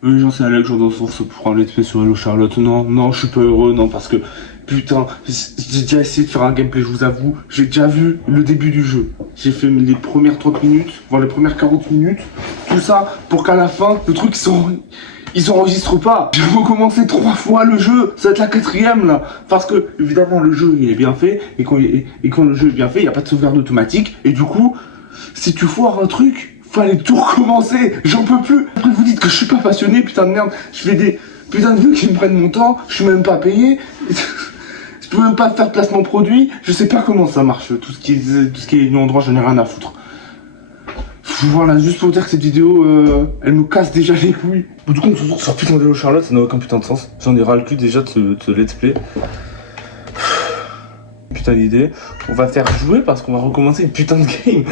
Oui, j'en sais Alex, j'en source pour un let's play sur Hello Charlotte. Non, non, je suis pas heureux, non, parce que putain, j'ai déjà essayé de faire un gameplay, je vous avoue. J'ai déjà vu le début du jeu. J'ai fait les premières 30 minutes, voire les premières 40 minutes. Tout ça pour qu'à la fin, le truc ils s'enregistrent pas. J'ai recommencé 3 fois le jeu. Ça va être la 4e là. Parce que, évidemment, le jeu il est bien fait. Et quand le jeu est bien fait, il n'y a pas de sauvegarde automatique. Et du coup, si tu foires un truc, fallait tout recommencer. J'en peux plus. Après, vous dites que je suis pas passionné, putain de merde. Je fais des putain de vues qui me prennent mon temps. Je suis même pas payé. Je peux même pas faire placement produit. Je sais pas comment ça marche. Tout ce qui est union en droit, j'en ai rien à foutre. Voilà, juste pour dire que cette vidéo, elle me casse déjà les couilles. Bon, du coup, on se retrouve sur putain de Hello Charlotte, ça n'a aucun putain de sens. J'en ai ras le cul déjà de ce let's play. Putain d'idée. On va faire jouer parce qu'on va recommencer une putain de game.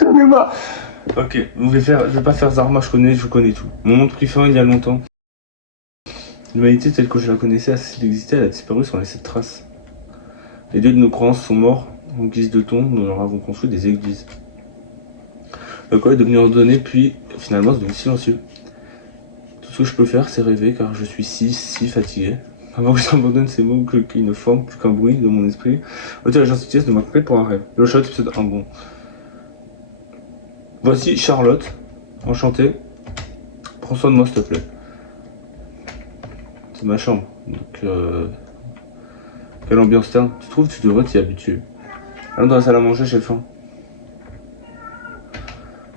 J'en ai marre. Ok, je vais pas faire Zarma, je connais tout. Mon monde préféré il y a longtemps. L'humanité telle que je la connaissais a cessé d'exister, elle a disparu sans laisser de traces. Les dieux de nos croyances sont morts, en guise de tombe, nous leur avons construit des églises. Le corps est devenu ordonné, puis finalement c'est devenu silencieux. Tout ce que je peux faire, c'est rêver, car je suis si fatigué. Avant que j'abandonne ces mots qui ne forment plus qu'un bruit de mon esprit, ôtez la gentillesse de m'appeler pour un rêve. Le Charlotte, c'est un bon. Voici Charlotte, enchantée. Prends soin de moi, s'il te plaît. C'est ma chambre, donc quelle ambiance terne. Tu trouves, tu devrais t'y habituer. Allons dans la salle à manger, j'ai faim.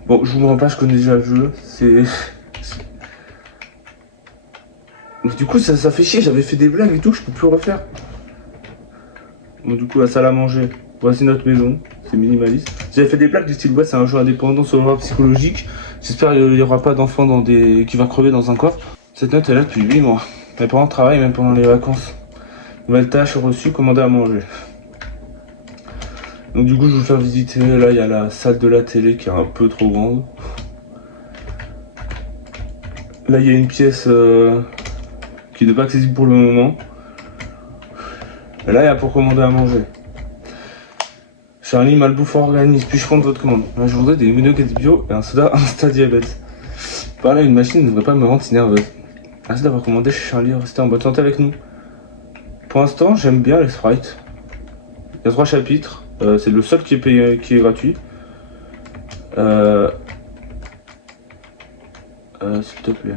Bon, je vous mens pas, je connais déjà le jeu. Mais du coup, ça fait chier, j'avais fait des blagues et tout, je peux plus refaire. Bon, du coup, la salle à manger. Voici notre maison, c'est minimaliste. J'avais fait des blagues du style, ouais, c'est un jeu indépendant sur le genre psychologique. J'espère qu'il n'y aura pas d'enfant qui va crever dans un coffre. Cette note est là depuis 8 mois. Mes parents travaillent même pendant les vacances. Nouvelle tâche reçue, commander à manger. Donc du coup, je vais vous faire visiter. Là, il y a la salle de la télé qui est un peu trop grande. Là, il y a une pièce qui n'est pas accessible pour le moment. Et là, il y a pour commander à manger. Charlie, malbouffe organise. Puis-je prendre votre commande? Là, je voudrais des nuggets bio et un soda Insta Diabète. Par là, une machine ne devrait pas me rendre si nerveuse. Merci d'avoir commandé chez Charlie. Restez en bonne santé avec nous. Pour l'instant, j'aime bien les sprites. Il y a 3 chapitres. C'est le seul qui est payé, qui est gratuit. S'il te plaît.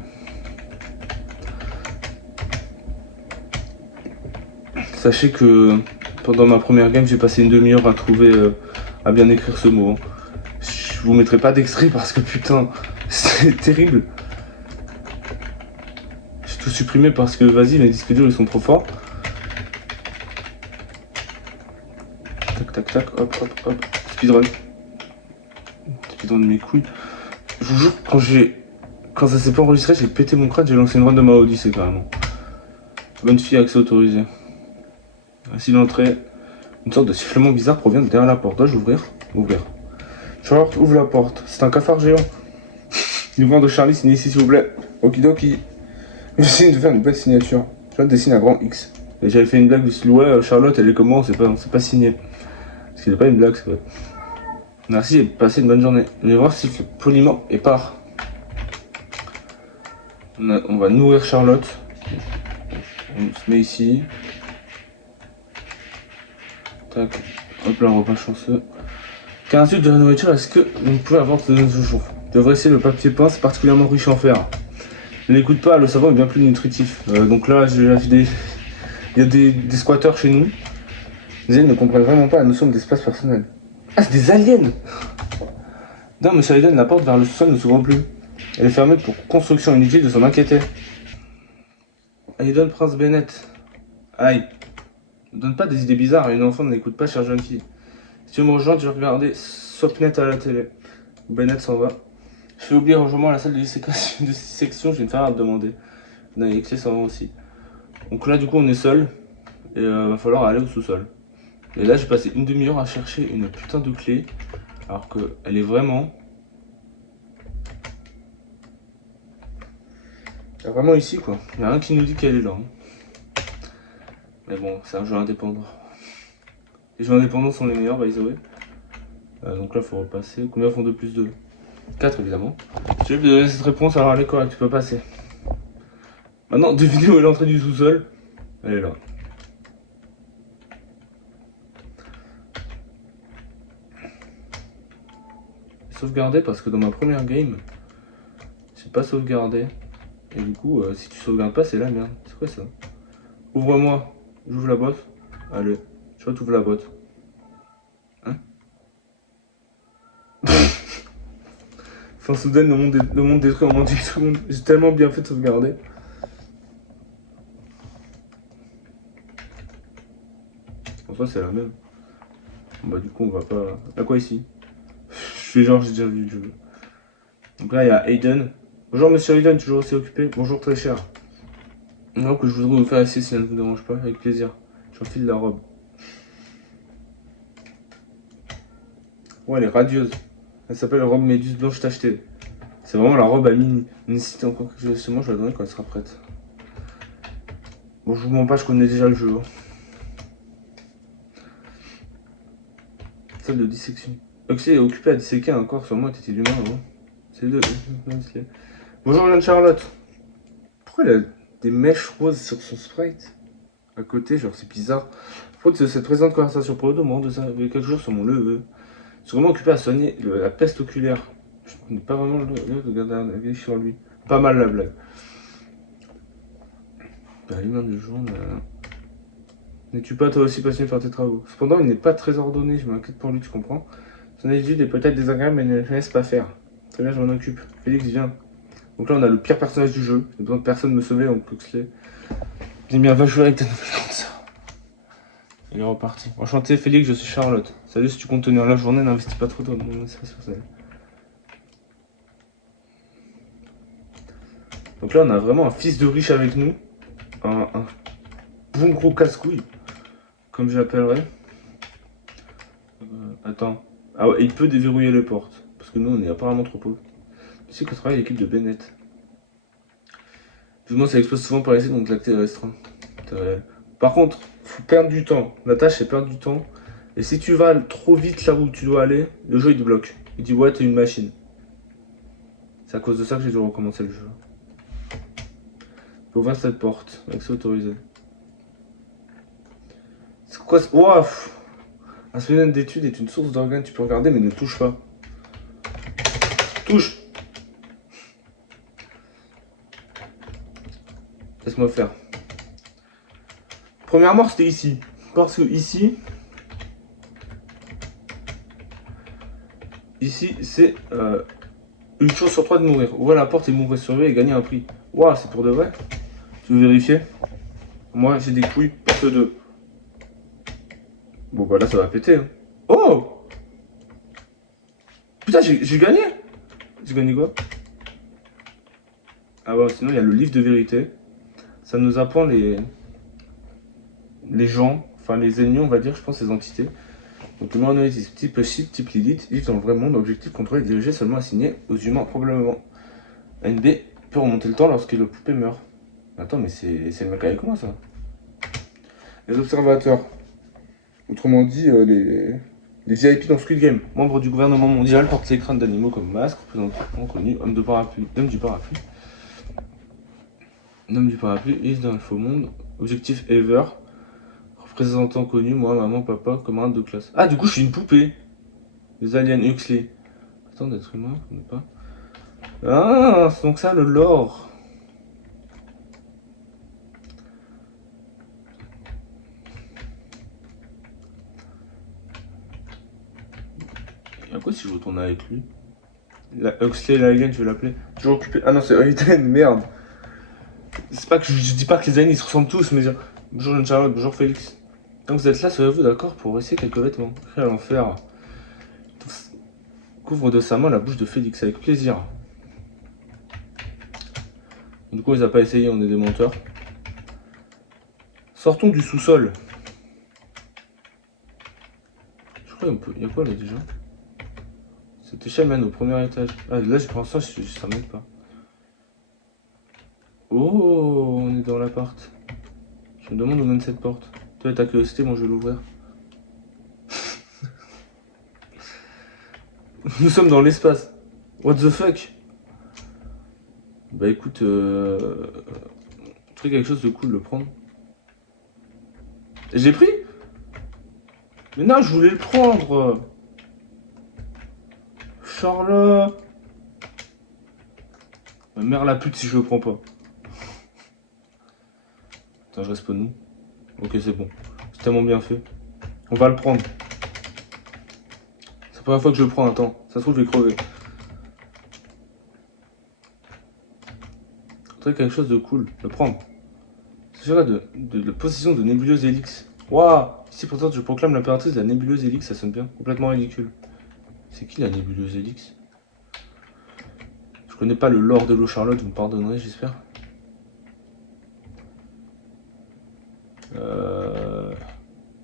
Sachez que pendant ma première game, j'ai passé une demi-heure à trouver, à bien écrire ce mot. Je vous mettrai pas d'extrait parce que putain, c'est terrible. J'ai tout supprimé parce que vas-y, les disques durs ils sont trop forts. Tac tac tac, hop hop hop, speedrun. Speedrun de mes couilles. Je vous jure, quand ça s'est pas enregistré, j'ai pété mon crâne, j'ai lancé une run de ma Odyssey carrément. Bonne fille, accès autorisé. Ainsi l'entrée. Une sorte de sifflement bizarre provient de derrière la porte. Dois-je ouvrir? Ouvrir. Charlotte, ouvre la porte. C'est un cafard géant. Livre de Charlie, signe ici s'il vous plaît. Okidoki. J'essaie de faire une belle signature. Charlotte dessine un grand X. Et j'avais fait une blague du style, ouais, Charlotte, elle est comment? C'est pas signé. Parce qu'il n'est pas une blague, c'est vrai. Merci et passez une bonne journée. Le livreur siffle poliment et part. On va nourrir Charlotte. On se met ici. Tac. Hop là, repas chanceux. Car ensuite de la nourriture, est-ce que vous pouvez avoir de nos jours? Je devrais essayer le papier peint, c'est particulièrement riche en fer. Ne l'écoute pas, le savon est bien plus nutritif. Donc là, il y a des squatteurs chez nous. Les aliens ne comprennent vraiment pas la notion d'espace personnel. Ah, c'est des aliens! Non, monsieur Hayden, la porte vers le sous-sol ne s'ouvre plus. Elle est fermée pour construction inutile de s'en inquiéter. Hayden, Prince Bennett. Aïe. Ne donne pas des idées bizarres à une enfant, ne l'écoute pas, chère jeune fille. Si tu me rejoins, tu vas regarder Sopnet à la télé. Bennett s'en va. Je fais oublier rejoindre la salle de dissection, j'ai une femme à me demander. Alexis s'en va aussi. Donc là, du coup, on est seul. Et va falloir aller au sous-sol. Et là, j'ai passé une demi-heure à chercher une putain de clé. Alors qu'elle est vraiment... Elle est vraiment ici, quoi. Il n'y a rien qui nous dit qu'elle est là. Hein. Mais bon, c'est un jeu indépendant. Les jeux indépendants sont les meilleurs, by the way. Donc là, il faut repasser. Combien font 2 plus 2? 4 évidemment. Je vais te donner cette réponse, alors elle est correcte, tu peux passer. Maintenant, devinez où est l'entrée du sous-sol. Elle est là. Sauvegarder parce que dans ma première game, j'ai pas sauvegardé. Et du coup, si tu sauvegardes pas, c'est la merde. C'est quoi ça? Ouvre-moi. J'ouvre la boîte. Allez, tu vois, t'ouvres la boîte. Hein? Fin soudaine, le monde détruit en moins d'une seconde. J'ai tellement bien fait de sauvegarder. En soi, c'est la même. Bah, du coup, on va pas. À quoi ici? Je fais genre, j'ai déjà vu le jeu. Donc là, il y a Aiden. Bonjour, monsieur Aiden, toujours aussi occupé. Bonjour, très cher. Non, que je voudrais vous faire ici si ça ne vous dérange pas, avec plaisir. J'enfile la robe. Ouais, elle est radieuse. Elle s'appelle robe méduse blanche tachetée. C'est vraiment la robe à mini. Nécessite encore quelque chose de moi, je vais la donner quand elle sera prête. Bon, je vous mens pas, je connais déjà le jeu. Hein. Salle de dissection. Oxley est occupé à disséquer un corps sur moi, t'étais l'humain avant. C'est le deux. Bonjour, Jeanne Charlotte. Pourquoi il a des mèches roses sur son sprite à côté, genre c'est bizarre. Faute de cette présente conversation pour le moment de ça, il y a quelques jours sur mon leveux. Je suis vraiment occupé à soigner la peste oculaire. Je n'ai pas vraiment le garder un avis sur lui. Pas mal la blague. Bah, l'humain du jour, n'es-tu pas toi aussi passionné par tes travaux? Cependant, il n'est pas très ordonné, je m'inquiète pour lui, tu comprends? Son attitude est peut-être désagréable, mais il ne laisse pas faire. Très bien, je m'en occupe. Félix, viens. Donc là, on a le pire personnage du jeu. J'ai besoin de personne me sauver, donc Huxley. J'aime bien, va jouer avec ta nouvelle comme ça. Il est reparti. Enchanté, Félix, je suis Charlotte. Salut, si tu comptes tenir la journée, n'investis pas trop dans mon message personnel. Donc là, on a vraiment un fils de riche avec nous. Un bon gros casse-couille, comme je l'appellerais. Attends. Ah ouais, il peut déverrouiller les portes. Parce que nous, on est apparemment trop pauvres. Tu sais qu'on travaille l'équipe de Bennett. Vivement, ça explose souvent par ici, donc l'accès est restreint. Par contre, faut perdre du temps. La tâche, c'est perdre du temps. Et si tu vas trop vite là où tu dois aller, le jeu il te bloque. Il dit ouais, t'es une machine. C'est à cause de ça que j'ai dû recommencer le jeu. Faut ouvrir cette porte. Accès autorisé. C'est quoi ce... Ouah. Un phénomène d'étude est une source d'organes, tu peux regarder, mais ne touche pas. Touche. Laisse-moi faire. Première mort, c'était ici. Parce que ici, c'est une chose sur 3 de mourir. Ouvrir la porte et mourir surveillé et gagner un prix. Waouh, c'est pour de vrai? Tu veux vérifier? Moi, j'ai des couilles, pas que deux. Bon, bah là, ça va péter. Hein. Oh! Putain, j'ai gagné! J'ai gagné quoi? Ah ouais, sinon, il y a le livre de vérité. Ça nous apprend les gens, enfin les ennemis, on va dire, je pense, les entités. Donc le monoïsme type Ship, type Lilith, vivent dans le vrai monde, objectif contrôlé et dirigé seulement assigné aux humains, probablement. NB peut remonter le temps lorsque le poupée meurt. Attends, mais c'est le mec avec moi, ça. Les observateurs. Autrement dit, les VIP dans Squid Game. Membres du gouvernement mondial, portent ces crânes d'animaux comme masque, représentant connu, homme du parapluie. Homme du parapluie, is dans le faux monde. Objectif Ever. Représentant connu, moi, maman, papa, camarade de classe. Ah, du coup, je suis une poupée. Les aliens Huxley. Attends, d'être humain, je connais pas. Ah, c'est donc ça le lore. Et à quoi si je retourne avec lui? Huxley, l'alien, je vais l'appeler. Toujours occupé. Ah non, c'est Aiden, merde. C'est pas que je dis pas que les aliens ils se ressemblent tous, mais bonjour Jeanne Charlotte, bonjour Félix. Donc vous êtes là, serez-vous d'accord pour essayer quelques vêtements? Quel enfer. Couvre de sa main la bouche de Félix avec plaisir. Du coup, il les a pas essayé, on est des menteurs. Sortons du sous-sol. Je crois qu'il y a quoi là déjà? Cette échelle mène au premier étage. Ah là, pour l'instant, ça m'aide pas. Oh, on est dans l'appart. Je me demande où mène cette porte. Toi, ta curiosité, moi je vais l'ouvrir. Nous sommes dans l'espace. What the fuck? Bah écoute, trouver quelque chose de cool, le prendre. Et j'ai pris? Mais non, je voulais le prendre. Charlotte. Ma mère la pute si je le prends pas. Attends, je respawn nous. Ok, c'est bon. C'est tellement bien fait. On va le prendre. C'est la première fois que je le prends, attends. Ça se trouve, je vais crever. Trouver quelque chose de cool, le prendre. C'est de la possession de nébuleuse Helix. Waouh! Ici pourtant je proclame l'impératrice de la nébuleuse Helix, ça sonne bien. Complètement ridicule. C'est qui la nébuleuse Helix? Je connais pas le lore de l'eau Charlotte, vous me pardonnerez, j'espère.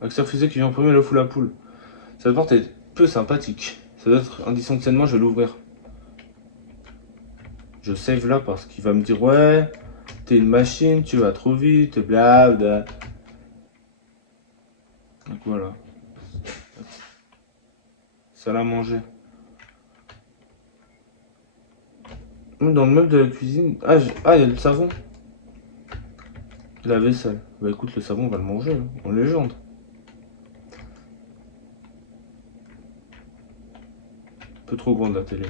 Acteur fusée qui vient en premier le fout la poule. Cette porte est peu sympathique. Ça doit être un dysfonctionnement, je vais l'ouvrir. Je save là parce qu'il va me dire ouais, t'es une machine, tu vas trop vite, blabla. Donc voilà. Ça l'a mangé. Dans le meuble de la cuisine. Ah, il y a le savon. La vaisselle. Bah écoute, le savon, on va le manger, hein, en légende. Un peu trop grande la télé.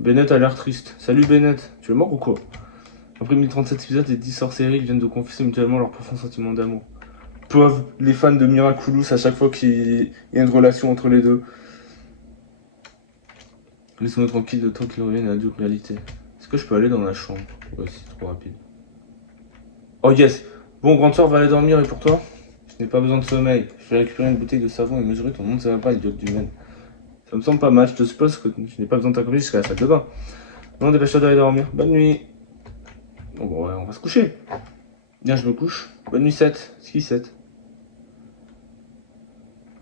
Bennett a l'air triste. Salut Bennett, tu es mort ou quoi? Après 1037 épisodes, les 10 sorcières viennent de confesser mutuellement leur profond sentiment d'amour. Pauvres les fans de Miraculous à chaque fois qu'il y a une relation entre les deux. Laisse-moi tranquille le temps qu'il revienne à la dure réalité. Est-ce que je peux aller dans la chambre? Ouais, c'est trop rapide. Oh yes! Bon, grande soeur va aller dormir et pour toi? Je n'ai pas besoin de sommeil. Je vais récupérer une bouteille de savon et mesurer ton monde, ça va pas, idiote humaine. Ça me semble pas mal, je te suppose que je n'ai pas besoin de t'accompagner jusqu'à la salle de bain. Non, dépêche-toi d'aller dormir. Bonne nuit. Bon, ouais, on va se coucher. Bien, je me couche. Bonne nuit 7. Ski 7.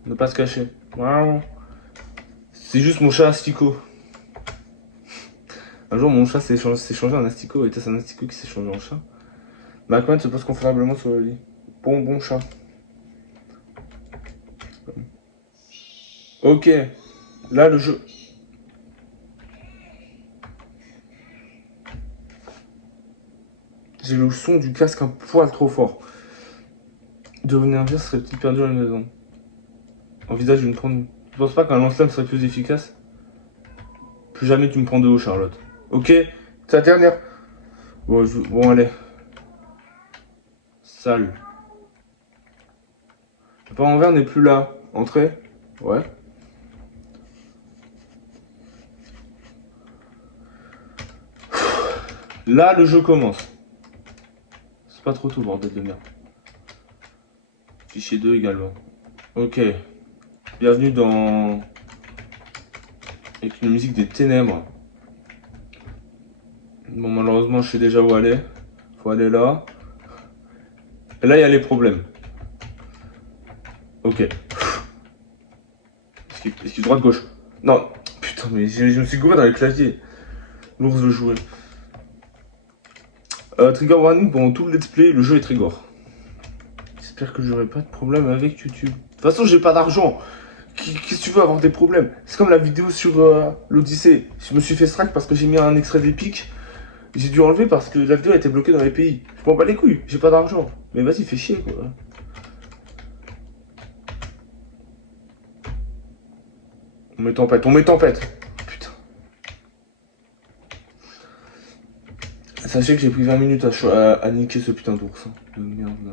Ne pas se cacher. Waouh. C'est juste mon chat asticot. Un jour, mon chat s'est changé en asticot. Et c'est un asticot qui s'est changé en chat. Macman se pose confortablement sur le lit. Bon chat. Ok. Là, le jeu. J'ai le son du casque un poil trop fort. Devenir un serait peut-être perdu à la maison. Envisage une prendre. Tu penses pas qu'un lance-flamme serait plus efficace? Plus jamais tu me prends de haut, Charlotte. Ok, c'est la dernière. Bon, allez. Sale. Le pas en verre n'est plus là. Entrée? Ouais. Là, le jeu commence. C'est pas trop tôt, bordel de merde. Fichier 2 également. Ok. Bienvenue dans... Avec une musique des ténèbres. Bon, malheureusement, je sais déjà où aller. Faut aller là. Et là, il y a les problèmes. Ok. Esquive droite-gauche. Non. Putain, mais je me suis gouré dans les claviers. L'ours veut jouer. Trigger warning pendant tout le let's play, le jeu est trigger. J'espère que j'aurai pas de problème avec YouTube. De toute façon, j'ai pas d'argent. Qu'est-ce que tu veux avoir des problèmes? C'est comme la vidéo sur l'Odyssée. Je me suis fait strike parce que j'ai mis un extrait d'Epic. J'ai dû enlever parce que la vidéo a été bloquée dans les pays. Je m'en bats les couilles, j'ai pas d'argent. Mais vas-y, fais chier quoi. On met tempête. Putain. Sachez que j'ai pris 20 minutes à niquer ce putain d'ours. Hein. De merde là.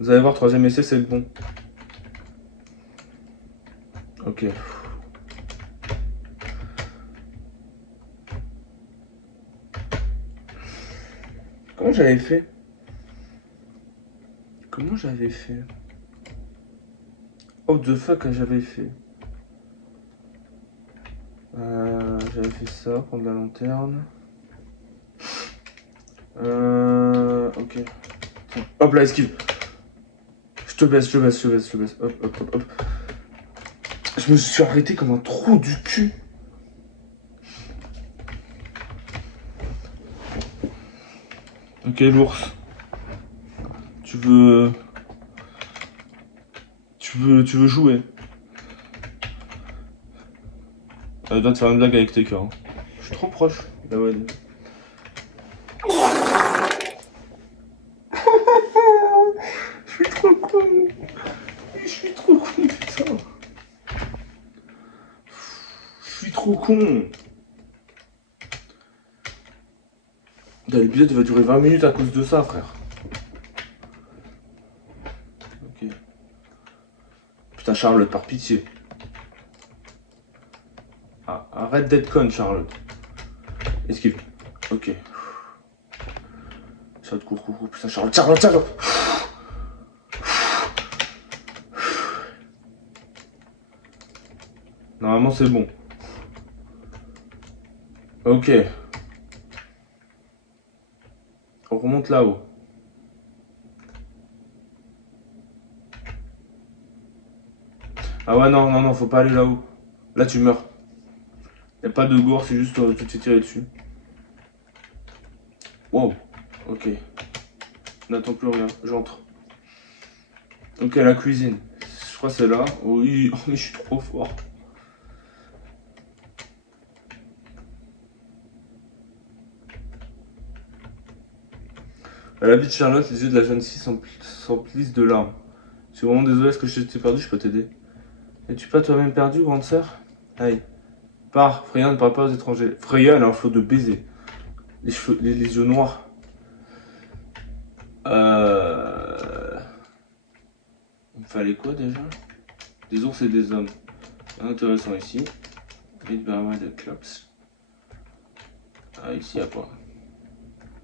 Vous allez voir, troisième essai, c'est le bon. Ok. Comment j'avais fait? Oh the fuck, j'avais fait. J'avais fait ça, prendre la lanterne. Ok. Hop là, esquive. Je te baisse. Hop. Je me suis arrêté comme un trou du cul. Ok, l'ours. Tu veux jouer. Ça doit te faire une blague avec tes cœurs. Hein. Je suis trop proche. Bah ouais. Je suis trop con. Je suis trop con, putain. Je suis trop con. L'épisode va durer 20 minutes à cause de ça, frère. Ok. Putain, Charlotte, par pitié. Ah, arrête d'être conne, Charlotte. Esquive. Ok. Charlotte, cours. Putain, Charlotte. Normalement, c'est bon. Ok. On remonte là-haut. Ah ouais, non, faut pas aller là-haut. Là, tu meurs. Y'a pas de gore, c'est juste tu te fais tirer dessus. Wow. Ok. N'attends plus rien, j'entre. Ok, la cuisine. Je crois que c'est là. Oui, oh, mais je suis trop fort. À la vie de Charlotte, les yeux de la jeune fille s'emplissent de larmes. Je suis vraiment désolé, est-ce que je t'ai perdu? Je peux t'aider. Es-tu pas toi-même perdu, grande sœur? Aïe. Pars, Freya ne parle pas aux étrangers. Freya, elle a un flot de baisers. Les yeux noirs. Il me fallait quoi déjà? Des ours et des hommes. Intéressant ici. Vite barma de clops. Ah, ici, y'a quoi?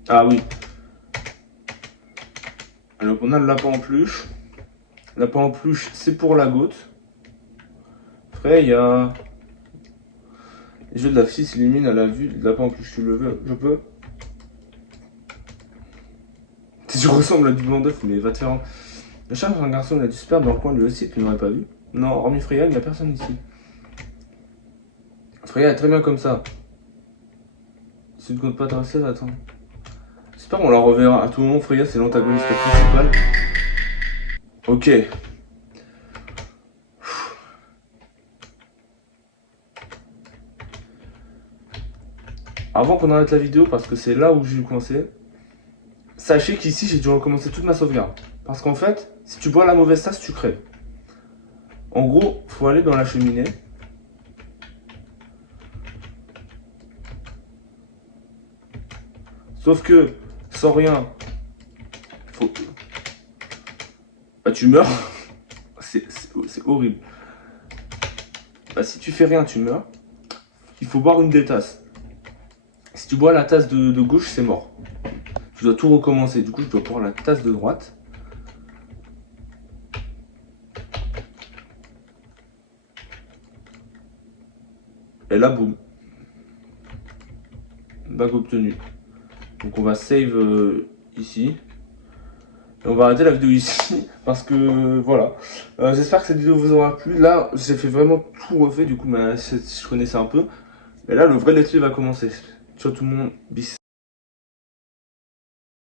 Ah oui. Alors, on a le lapin en peluche. Le lapin en peluche, c'est pour la goutte. Freya. Les yeux de la fille s'illuminent à la vue du lapin en peluche. Tu le veux? Je peux? Tu ressembles à du blanc d'œuf, mais va te faire. Le chat, un garçon, il a du sperme dans le coin lui aussi, tu n'aurais pas vu? Non, hormis Freya, il n'y a personne ici. Freya est très bien comme ça. Si tu ne comptes pas t'intéresser, attends. J'espère qu'on la reverra. À tout moment, Freya, c'est l'antagoniste principal. Ok. Avant qu'on arrête la vidéo, parce que c'est là où j'ai dû coincer, sachez qu'ici, j'ai dû recommencer toute ma sauvegarde. Parce qu'en fait, si tu bois la mauvaise tasse, tu crèves. En gros, faut aller dans la cheminée. Sauf que, sans rien, faut... Bah tu meurs. C'est horrible. Bah si tu fais rien, tu meurs. Il faut boire une des tasses. Si tu bois la tasse de gauche, c'est mort. Tu dois tout recommencer. Du coup, je dois boire la tasse de droite. Et là, boum. Bague obtenue. Donc on va save ici. Et on va arrêter la vidéo ici. Parce que voilà. J'espère que cette vidéo vous aura plu. Là, j'ai fait vraiment tout refait. Du coup, je connaissais un peu. Et là, le vrai let's play va commencer. Ciao tout le monde. Bis.